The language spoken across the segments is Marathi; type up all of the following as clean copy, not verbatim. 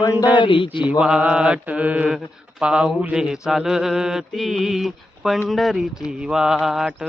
पंढरीची वाट पाऊले चालती पंढरीची वाट.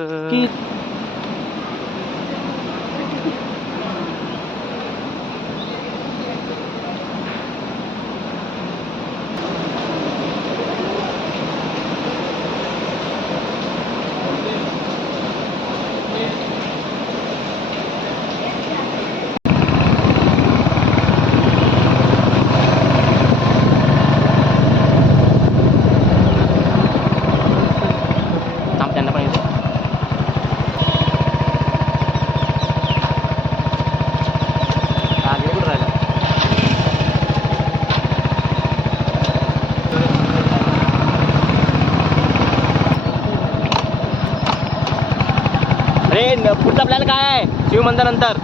पुढचा प्लॅन काय आहे शिव मंदिरानंतर?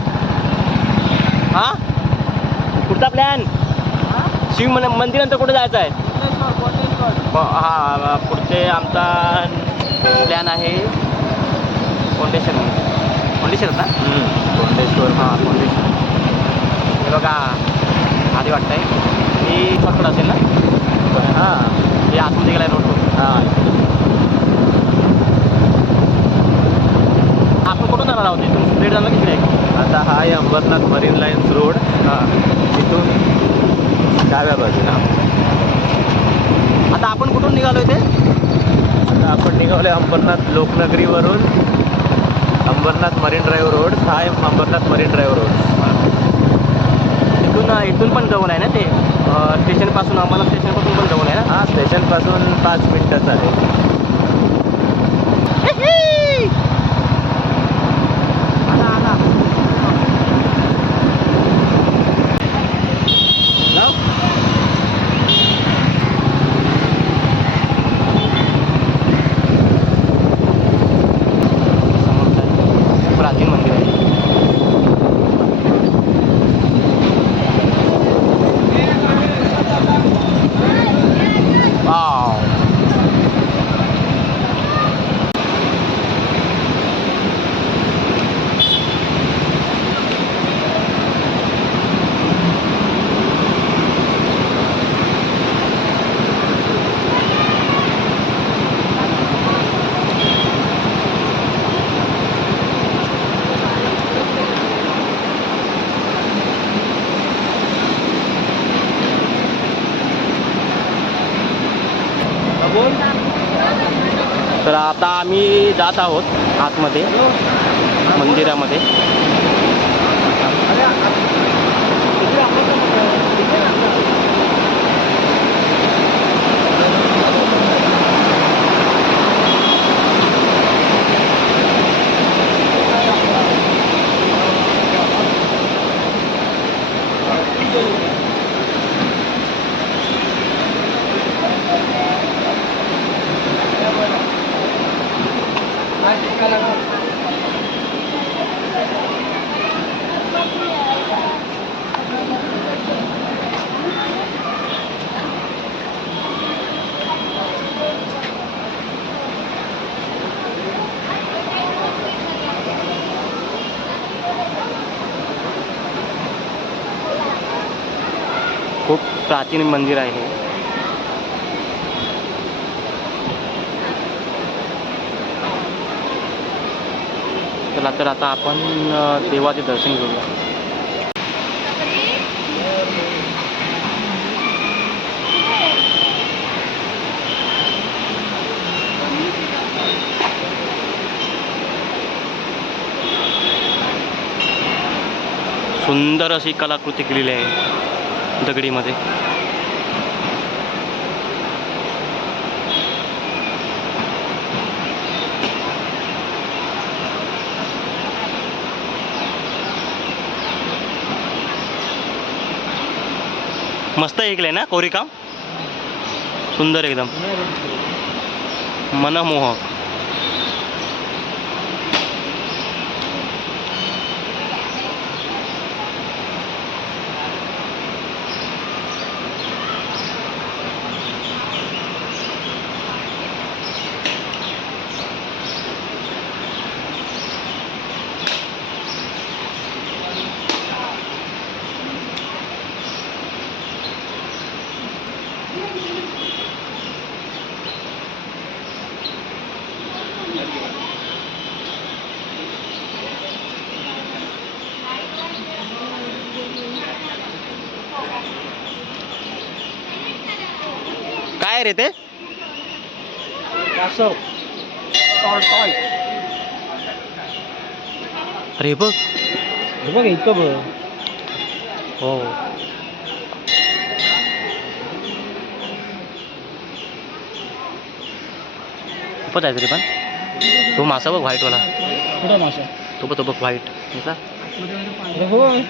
हा पुढचा प्लॅन शिव मंदिरानंतर कुठे जायचं आहे? हा पुढचे आमचा प्लॅन आहे कोंडेश्वर. कोंडेश्वर ना? कोंडेश्वर. हां कोंडेश्वर. हे बघा आधी वाटतंय ही पकड असेल ना? हां हे आतमध्ये गेलाय रोड. हां आपण कुठून जाणार आहोत? इथून स्ट्रेट जाणार की आहे? आता हा आहे अंबरनाथ मरीन लाईन्स रोड. हां तिथून डाव्या बाजूला. आता आपण कुठून निघालोय ते? आता आपण निघालोय अंबरनाथ लोकनगरीवरून अंबरनाथ मरीन ड्राईव्ह रोड. हा आहे अंबरनाथ मरीन ड्राईव्ह रोड. इथून पण जवळ आहे ना ते स्टेशनपासून? अंबरनाथ स्टेशनपासून पण जवळ आहे ना? हां स्टेशनपासून 5 मिनिटाचं आहे. प्राचीन मंदिर आहे. तर आता आम्ही जात आहोत आतमध्ये मंदिरामध्ये. खूप प्राचीन मंदिर आहे. चला तर आता आपण देवाचे दर्शन घेऊया. सुंदर अशी कलाकृती केलेली आहे दगडीमध्ये. मस्त ऐकलंय ना कोरीवकाम? सुंदर एकदम मनमोहक. काय रे ते? अरे बघ बघ इतकं बघ. हो खूपच आहे तरी पण. तो मासा बघ व्हाईटवाला. कुठं मासा? तो बघ व्हाईट ह्याचा. होय.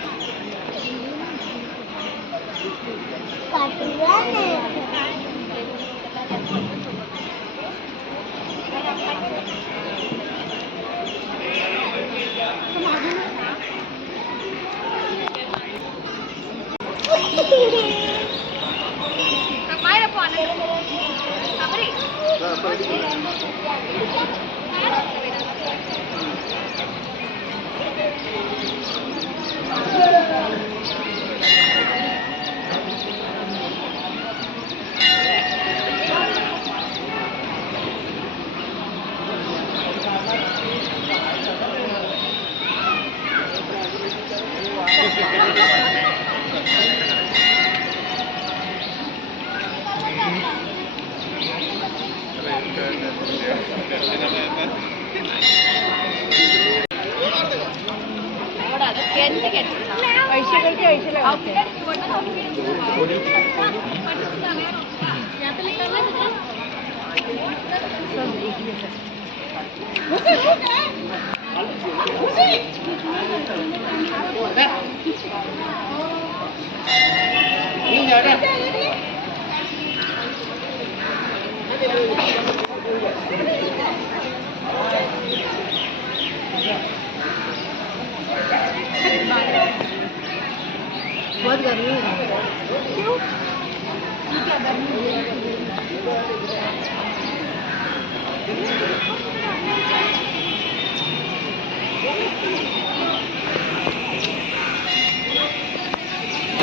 बहुत गर्मी है। क्यों? क्या गर्मी है?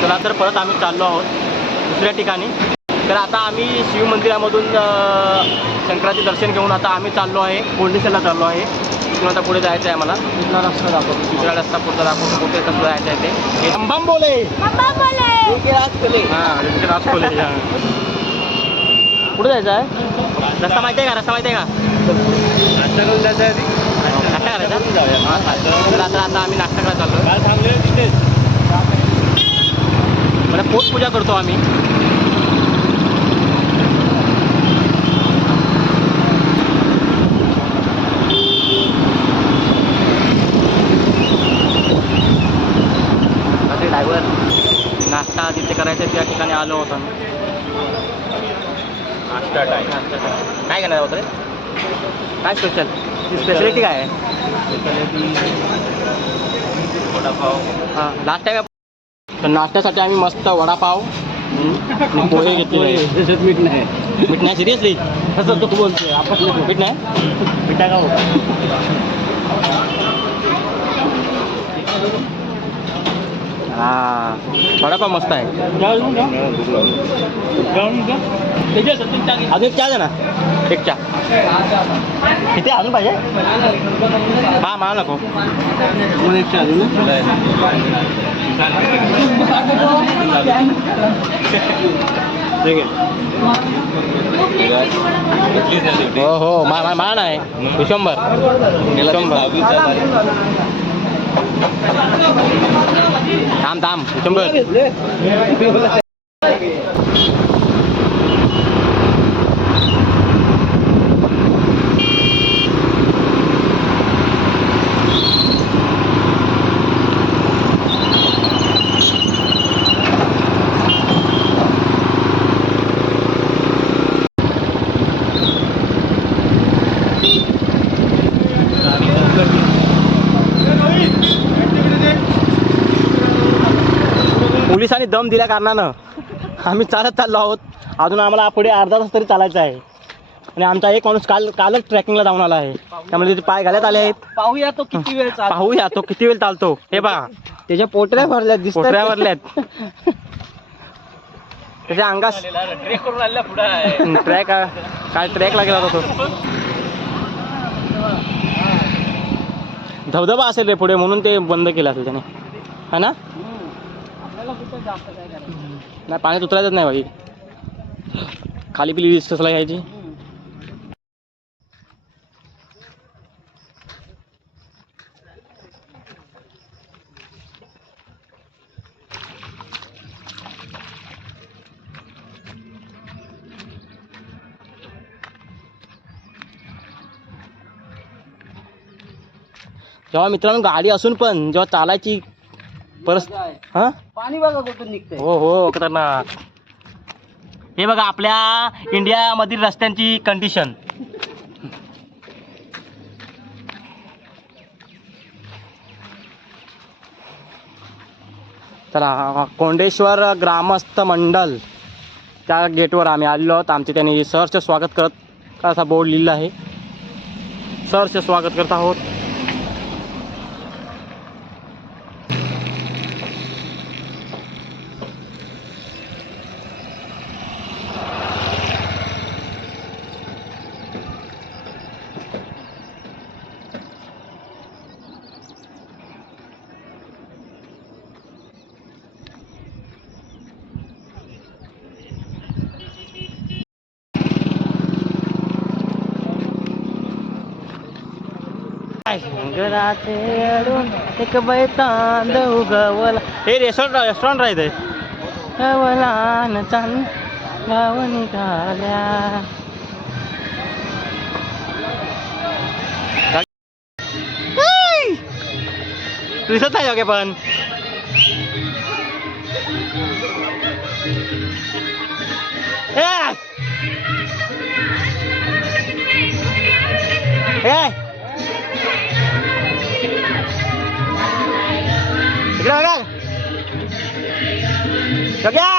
चला तर परत आम्ही चाललो आहोत दुसऱ्या ठिकाणी. तर आता आम्ही शिव मंदिरामधून शंकराचे दर्शन घेऊन आता आम्ही चाललो आहे कोंडेश्वरला चाललो आहे. तिथून आता पुढे जायचं आहे आम्हाला. तिथला रस्ता दाखवतो. तिसरा रस्ता पुढचा दाखवतो. कुठे कसं जायचं आहे ते. बम बोले राज खोले. कुठे जायचं आहे? रस्ता माहिती आहे का? रस्ता माहिती आहे का? नाश्ता करून जायचं आहे. नाश्ता करायचा. आता आम्ही नाश्ता करायला चाललो. तिथेच मला पोटपूजा करतो आम्ही. ड्रायव्हर नाश्ता तिथे करायचा त्या ठिकाणी आलो होतो आम्ही. नाश्ता टाईम काय करणार होतं रे? काय स्पेशलिटी काय आहे? वडापाव. हां लास्ट टाईम तर नाश्त्यासाठी आम्ही मस्त वडापाव पोहे घेतले. त्याच्यात मीठ नाही. मीठ नाही सिरियसली? तसं तू बोलतोय आपण मीठ नाही. मिठा का हां वडापाव मस्त आहे. अजून एक चहा दे ना. एक चहा किती अजून पाहिजे? हां मला नको. एक चहा देऊ हो हो मला नाही. 100 थांब 100. पोलिसांनी दम दिल्या कारणानं आम्ही चालत चाललो आहोत. अजून आम्हाला पुढे अर्धा तास तरी चालायचं आहे. आणि आमचा एक माणूस कालच ट्रॅकिंगला जाऊन आला आहे. त्यामुळे तिथे पाय घालत आले आहेत. पाहूया तो किती वेळ पाहूया तो किती वेळ चालतो. हे पहा त्याच्या पोटऱ्या भरल्यात दिसतात. पोटऱ्या भरल्यात. त्याच्या अंगास ट्रेक करून आलेला पुढे ट्रॅक काय ट्रॅकला गेला होता तो. धबधबा असेल रे पुढे म्हणून ते बंद केलं असेल त्याने. है ना? नाही पाण्यात उतरायचंच नाही भाई. खाली पिली डिस्कसला घ्यायची. जेव्हा मित्रांनो गाडी असून पण जेव्हा चालायची परिस्थिती हा पाणी बघा कुठून निघतंय. हो हो खतरनाक. हे बघा आपल्या इंडियामधील रस्त्यांची कंडिशन. चला कोंडेश्वर ग्रामस्थ मंडल त्या गेटवर आम्ही आलेलो आहोत. आमचे त्यांनी सहर्ष स्वागत करत असा बोर्ड लिहिला आहे. सहर्ष स्वागत करत आहोत. शंकराचे अडून एक बैतांद उगवला. हे रेस्टॉरंट राहते गवला न चांद गाव निघाल्या. दिसत नाही योग्य पण इकडे बघा योग्या.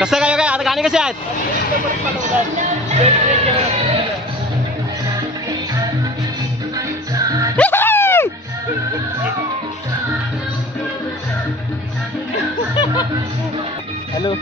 कसं काय काय आता गाणी कशी आहेत. हॅलो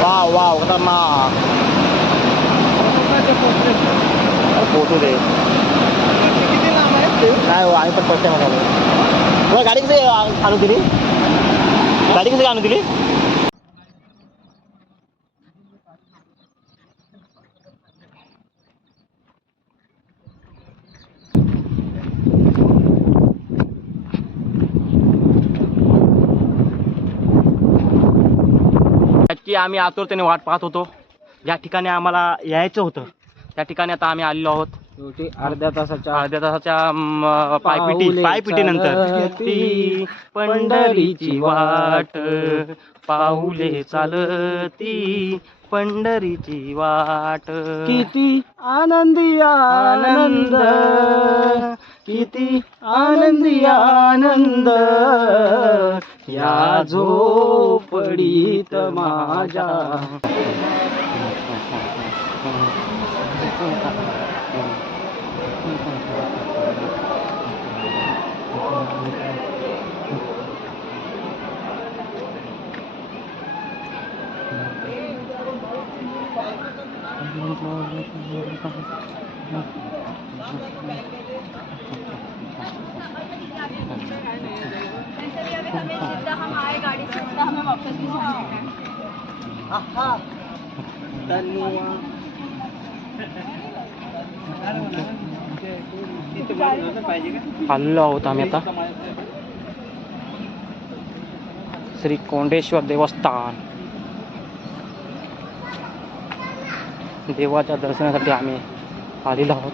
वाव वाव खतरनाक. फोटो दे नाही हो आम्ही पण फर्स्ट टाइम आलो. गाडी कशी आणून दिली. गाडी कशी आणून दिली. की आम्ही आतुरतेने वाट पाहत होतो. ज्या ठिकाणी आम्हाला यायचं होतं त्या ठिकाणी आता आम्ही आलेलो आहोत. अर्ध्या तासाच्या पायपिटीनंतर ती पंढरीची वाट पाऊले चालती पंढरीची वाट. किती आनंदी आनंद किती आनंदी आनंद या झोपडीत माझ्या. हम आए गाड़ी से हमें वापस भी जाना है. आलेलो आहोत आम्ही आता श्री कोंडेश्वर देवस्थान. देवाच्या दर्शनासाठी आम्ही आलेलो आहोत.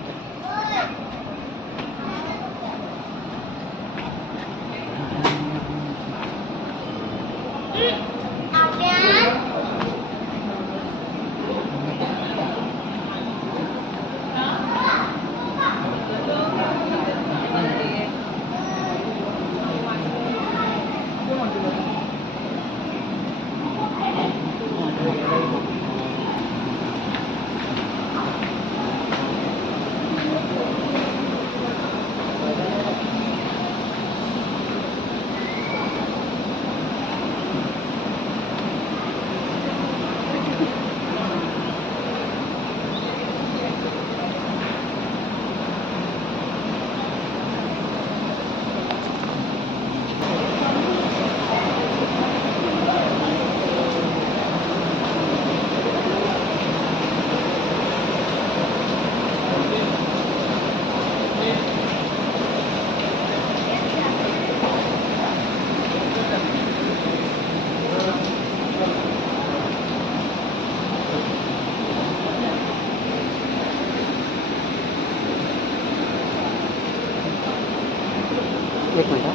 एक मिनिट.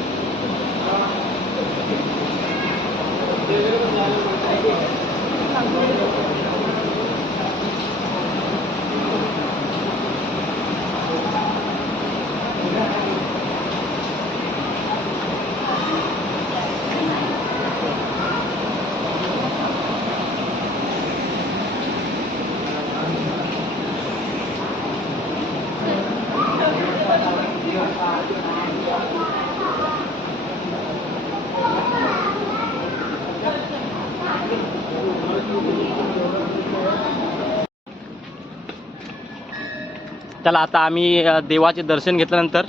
चला आता आम्ही देवाचे दर्शन घेतल्यानंतर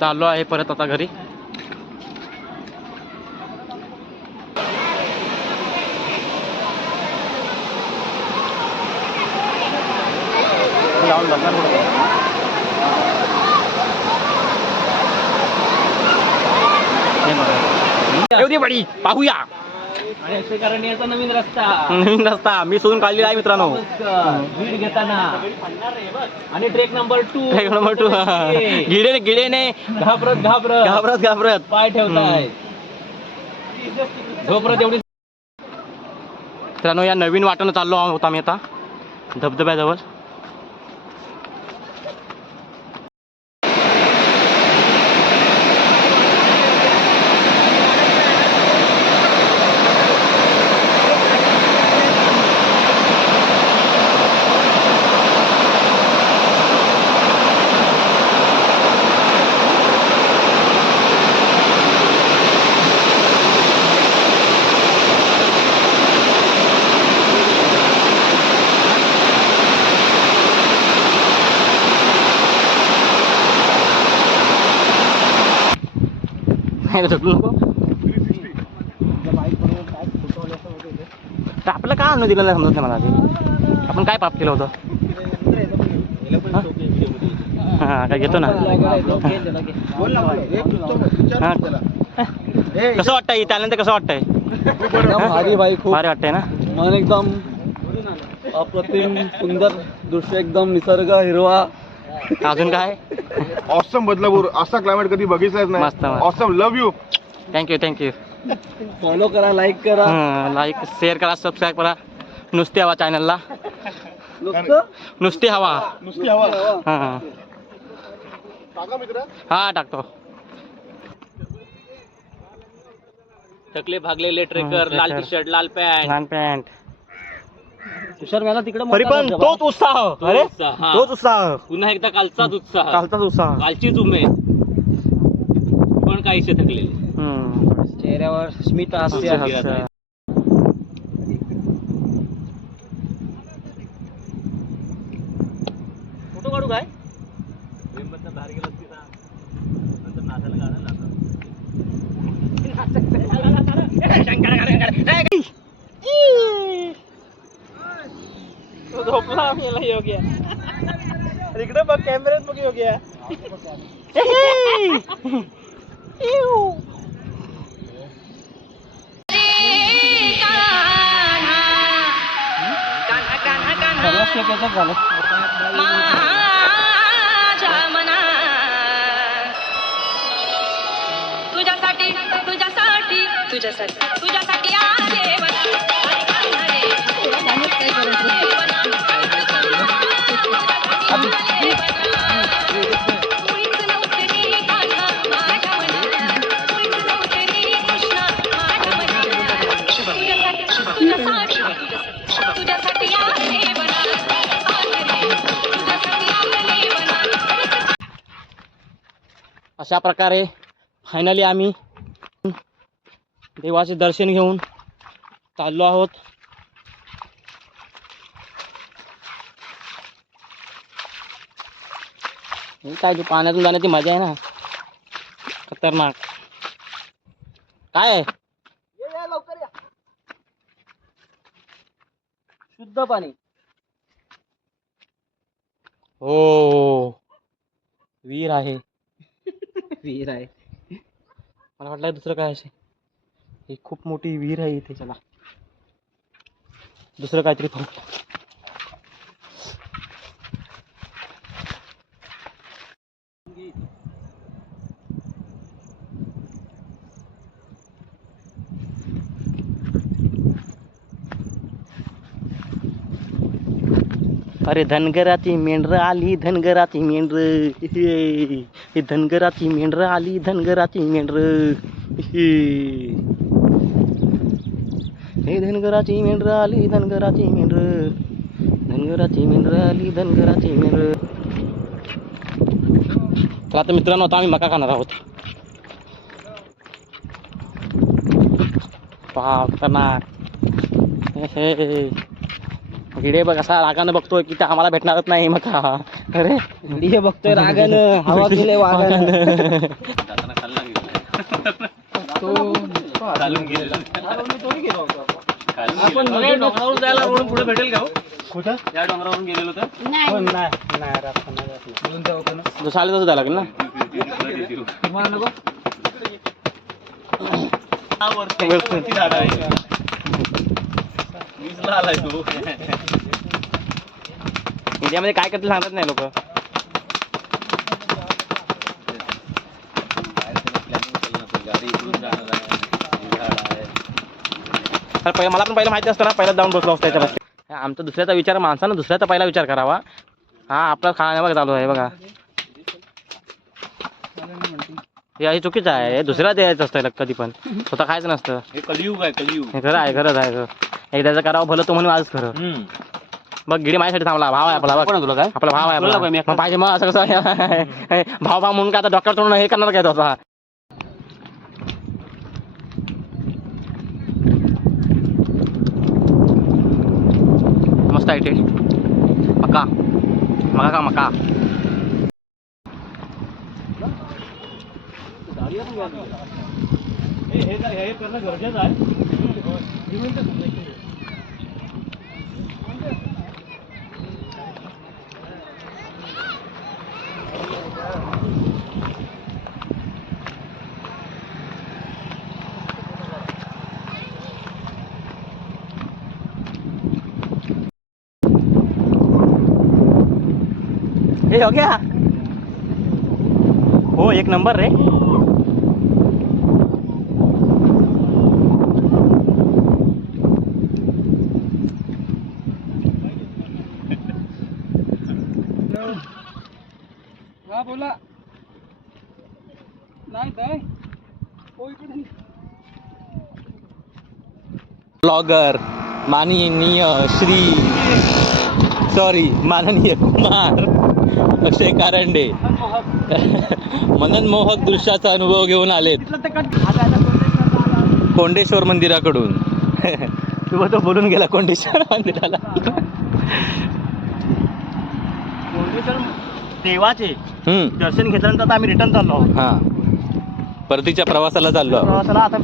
चाललो आहे परत आता घरी. बडी पाहूया. आणि अक्षयकरण्याचा नवीन रस्ता नवीन रस्ता मी शोधून काढलेला आहे मित्रांनो. भीड घेताना आणि ट्रेक नंबर 2 गिडेने घाबरत घाबरत पाय ठेवताय. झोपरत एवढी. मित्रांनो या नवीन वाटेनं चाललो आहोत आम्ही आता धबधब्याजवळ. ढकलू नको. आपलं काय आणून दिलं नाही समजत नाही मला ते. आपण काय पाप केलं होतं. हा काय घेतो ना. कसं वाटतंय त्यानंतर कसं वाटतंय. भारी भाई खूप भारी वाटतंय ना. मन एकदम अप्रतिम सुंदर दृश्य एकदम निसर्ग हिरवा. अजून काय. ऑसम बदलापूर असा क्लायमेट कधी बघितलाच नाही. मस्त awesome love you. Thank you. Follow करा लाईक करा लाईक शेअर करा सबस्क्राईब करा. नुसती हवा चॅनलला. नुसती हवा. हां हा टाकतो. थकले भागलेले ट्रेकर लाल टी शर्ट लाल पॅन्ट. तुषार मला तिकडे तरी पण तोच उत्साह. अरे तोच उत्साह. पुन्हा एकदा कालचाच उत्साह. कालचाच उत्साह. कालचीच उमेद पण काहीसे थकलेले. चेहऱ्यावर स्मित हास्य. फोटो काढू काय. झोपला मेला योग्य. इकडे बघ कॅमेऱ्यात बघ योग्य. माझ्या मना तुझ्यासाठी तुझ्यासाठी तुझ्यासाठी तुझ्यासाठी आले वना. अशा प्रकारे फायनली आम्ही देवाचे दर्शन घेऊन चाललो आहोत. हे काय जी पाण्यातून जाण्याची मजा आहे ना, खतरनाक. काय आहे? लवकर या. शुद्ध पाणी. हो, विहीर आहे. विहीर आहे. मला वाटलं दुसरं काय असेल. ही खूप मोठी विहीर आहे इथे. चला दुसरं काहीतरी पाहू. अरे धनगराची मेंढर आली, धनगराची मेंढर. हे धनगराची मेंढर आली, धनगराची मेंढर. हे धनगराची मेंढर आली, धनगराची मेंढर. धनगराची मेंढर आली, धनगराची मेंढर. तर आता मित्रांनो, आता आम्ही मका खाणार आहोत. पहा खतरनाक. गिडे बघ असा रागानं बघतोय की ते आम्हाला भेटणारच नाही मका. अरे गिडे बघतोय रागानं, हवा केले वागानं. आपण डोंगरावरून जायला रोड पुढे भेटेल का? कुठं या डोंगरावरून गेलेलो तर जसं आले तसं जायला लागेल ना. इंडियामध्ये काय करतील सांगत नाही लोक. मला पण पहिलं माहिती असतं ना, पहिला जाऊन बसलो असतो त्याच्यामध्ये. आमचा दुसऱ्याचा विचार, माणसानं दुसऱ्याचा पहिला विचार करावा. हा आपला खाण्या बघा चालू आहे बघा. हे चुकीचं आहे. दुसऱ्याला द्यायचं असतं कधी पण, स्वतः खायचं नसतं. हे कलियुग आहे, कलियुग. हे खरं आहे, खरंच आहे. एकदाचं करावं भलं तो म्हणून आजच खरं. बघ गिडी माझ्यासाठी थांबला. भाव आहे आपला. बघ तुला काय आपला भाव आहे आपला. मग पाहिजे मग असं कसं भाव भाव म्हणून का आता डॉक्टर तोडून हे करणार काय तसा. मस्त आहे ते मका. मका का मका. हे करणं गरजेचं आहे. हे हो गया. हो एक नंबर रे. हा बोला. नाही काय ब्लॉगर माननीय माननीय कुमार अक्षय कारंडे मननमोहक दृश्याचा अनुभव घेऊन आलेत कोंडेश्वर मंदिराकडून. तो बोलून गेला कोंडेश्वर मंदिराला. कोंडेश्वर देवाचे दर्शन घेतल्यानंतर आता आम्ही रिटर्न चाललो आहोत. हा, परतीच्या प्रवासाला चाललो आहोत. प्रवासाला आता